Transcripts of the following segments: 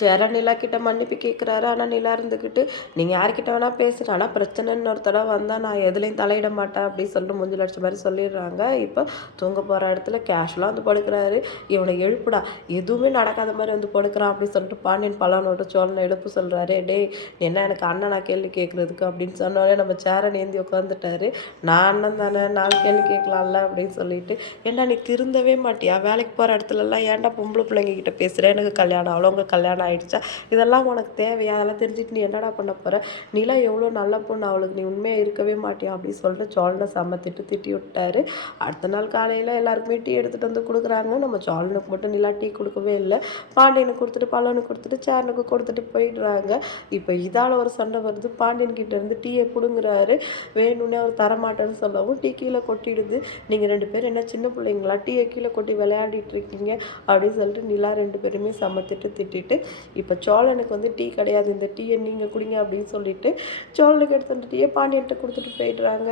சேர நிலா கிட்ட மன்னிப்பு கேட்குறாரு ஆனால் நிலா இருந்துக்கிட்டு நீங்கள் யார்கிட்ட வேணால் பேசுகிறேன் ஆனால் பிரச்சனைன்னு ஒரு தடவை வந்தால் நான் எதுலேயும் தலையிட மாட்டேன் அப்படின்னு சொல்லிட்டு மூஞ்சில் அடிச்ச மாதிரி சொல்லிடுறாங்க. இப்போ தூங்க போகிற இடத்துல கேஷ்லாம் வந்து படுக்கிறாரு. இவனை எழுப்புடா. எதுவுமே நடக்காத மாதிரி வந்து படுக்கிறான் அப்படின்னு சொல்லிட்டு பாண்டியன் பல்லானோட சோழனை எழுப்பு சொல்கிறாரு டேய் என்ன எனக்கு அண்ணனா கேள்வி கேட்குறதுக்கு அப்படின்னு சொன்னாலே நம்ம சேரை நேந்தி உட்காந்துட்டாரு நான் அண்ணன் தானே நான் கேள்வி கேட்கலாம்ல அப்படின்னு சொல்லிட்டு. ஏன்டா நீ திருந்தவே மாட்டியா? வேலைக்கு போகிற இடத்துலலாம் ஏன்டா பொம்பளை பிள்ளைங்க கிட்ட பேசுகிறேன் எனக்கு கல்யாணம் அவ்வளோங்க கல்யாணம் ஆயிடுச்சா? இதெல்லாம் உனக்கு தேவையா? அதெல்லாம் தெரிஞ்சுட்டு நீ என்னடா பண்ண போகிற நிலா எவ்வளோ நல்ல பொண்ணு அவளுக்கு நீ உண்மையாக இருக்கவே மாட்டியா? அப்படின்னு சொல்லிட்டு சோழனை செம்ம திட்டு திட்டி விட்டாரு. அடுத்த நாள் காலையில் எல்லாருக்குமே டீ எடுத்துகிட்டு வந்து கொடுக்குறாங்க. நம்ம சோழனுக்கு மட்டும் நிலா டீ கொடுக்கவே இல்லை. பாண்டியனுக்கு கொடுத்துட்டு பலனுக்கு கொடுத்துட்டு சேரனுக்கு கொடுத்துட்டு போயிடுறாங்க. இப்போ இதால் ஒரு சண்டை வருது. பாண்டியன்கிட்ட இருந்து டீயை பிடுங்குறாரு வேணும்னே அவர் தரமாட்டேன்னு சொல்லவும் டீ கீழே கொட்டிடுது. நீங்கள் ரெண்டு பேரும் என்ன சின்ன பிள்ளைங்களா? டீயை கீழே கொட்டி விளையாடிட்டு இருக்கீங்க அப்படின்னு சொல்லிட்டு நிலா ரெண்டு பேருமே சமத்திட்டு திட்டிட்டு இப்போ சோழனுக்கு வந்து டீ கிடையாது இந்த டீயை நீங்கள் குடிங்க அப்படின்னு சொல்லிட்டு சோழனுக்கு எடுத்துகிட்டு டீயை பாண்டியன்ட்ட கொடுத்துட்டு போயிடுறாங்க.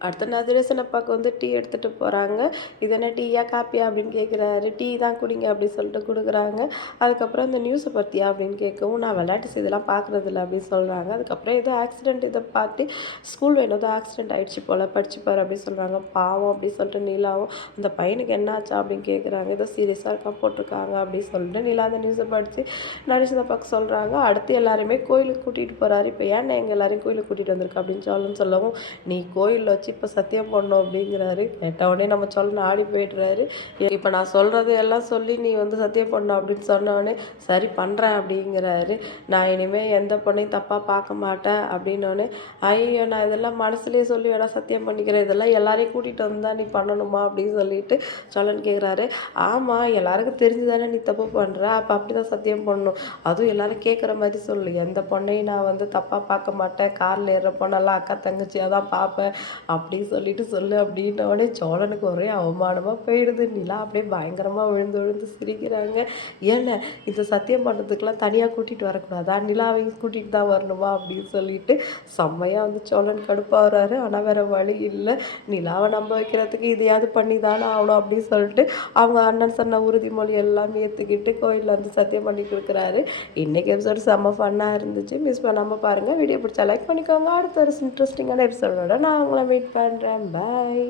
அடுத்த நதுரேசன் அப்பாவுக்கு வந்து டீ எடுத்துகிட்டு போகிறாங்க இது என்ன டீயா காப்பியா அப்படின்னு கேட்குறாரு டீ தான் குடிங்க அப்படின்னு சொல்லிட்டு கொடுக்குறாங்க. அதுக்கப்புறம் இந்த நியூஸை பற்றியா அப்படின்னு கேட்கவும் நான் விளையாட்டு செய்தெல்லாம் பார்க்குறதில்ல அப்படின்னு சொல்கிறாங்க அதுக்கப்புறம் ஏதோ ஆக்சிடெண்ட் இதை பார்த்து ஸ்கூல் வேணும் ஏதோ ஆக்சிடென்ட் ஆகிடுச்சு போல் படிச்சுப்பார் அப்படின்னு சொல்கிறாங்க பாவம் அப்படின்னு சொல்லிட்டு நிலாவும் அந்த பையனுக்கு என்னாச்சா அப்படின்னு கேட்குறாங்க ஏதோ சீரியஸாக இருக்கா போட்டிருக்காங்க அப்படின்னு சொல்லிட்டு நிலா அந்த நியூஸை படித்து நடிச்சதை பார்க்க சொல்கிறாங்க அடுத்து எல்லாருமே கோயிலுக்கு கூட்டிகிட்டு போகிறாரு இப்போ ஏன் எங்கள் எல்லாரையும் கோயிலுக்கு கூட்டிகிட்டு வந்திருக்க அப்படின்னு சொல்லணும்னு சொல்லவும் நீ கோயிலில் வச்சு இப்போ சத்தியம் பண்ணோம் அப்படிங்கிறாரு. கேட்ட உடனே நம்ம சொல்ல ஆடி போயிடுறாரு. இப்போ நான் சொல்கிறது எல்லாம் சொல்லி நீ வந்து சத்தியம் பண்ண அப்படின்னு சொன்னோடனே சரி பண்ணுறேன் அப்படிங்கிறாரு. நான் இனிமேல் எந்த பொண்ணையும் தப்பாக பார்க்க மாட்டேன் அப்படின்னோடனே ஐயோ நான் இதெல்லாம் மனசுலேயே சொல்லி வேணா சத்தியம் பண்ணிக்கிறேன். இதெல்லாம் எல்லாரையும் கூட்டிகிட்டு வந்தால் நீ பண்ணணுமா அப்படின்னு சொல்லிட்டு சொல்லன்னு கேட்குறாரு ஆமாம் எல்லாருக்கும் தெரிஞ்சு தானே நீ தப்பு பண்ணுற அப்போ அப்படி தான் சத்தியம் பண்ணணும். அதுவும் எல்லாரும் கேட்குற மாதிரி சொல்லு. எந்த பொண்ணையும் நான் வந்து தப்பாக பார்க்க மாட்டேன். காரில் ஏறுற பொண்ணெல்லாம் அக்கா தங்கச்சியாக தான் பார்ப்பேன். அப்படி சொல்லிட்டு சொல்லு அப்படின்னோடனே சோழனுக்கு ஒரே அவமானமாக போயிடுது. நிலா அப்படியே பயங்கரமாக விழுந்து விழுந்து சிரிக்கிறாங்க. ஏன்னா இந்த சத்தியம் பண்ணுறதுக்கெலாம் தனியாக கூட்டிகிட்டு வரக்கூடாதா? நிலாவையும் கூட்டிகிட்டு தான் வரணுமா அப்படின்னு சொல்லிட்டு செம்மையாக வந்து சோழன் கடுப்பாக வர்றாரு ஆனால் வேறு வழி இல்லை. நிலாவை நம்ப வைக்கிறதுக்கு இதையாவது பண்ணி தானே ஆகணும் அப்படின்னு சொல்லிட்டு அவங்க அண்ணன் சொன்ன உறுதிமொழி எல்லாம் ஏற்றுக்கிட்டு கோயிலில் வந்து சத்தியம் பண்ணி கொடுக்குறாரு. இன்றைக்கி எபிசோடு செம்ம ஃபன்னாக இருந்துச்சு. மிஸ் பண்ணாமல் பாருங்கள் வீடியோ பிடிச்சா லைக் பண்ணிக்கோங்க. அடுத்த ஒரு இன்ட்ரெஸ்டிங்கான எபிசோடோட நான் உங்களை மீட் பண்ணுறேன். பாய்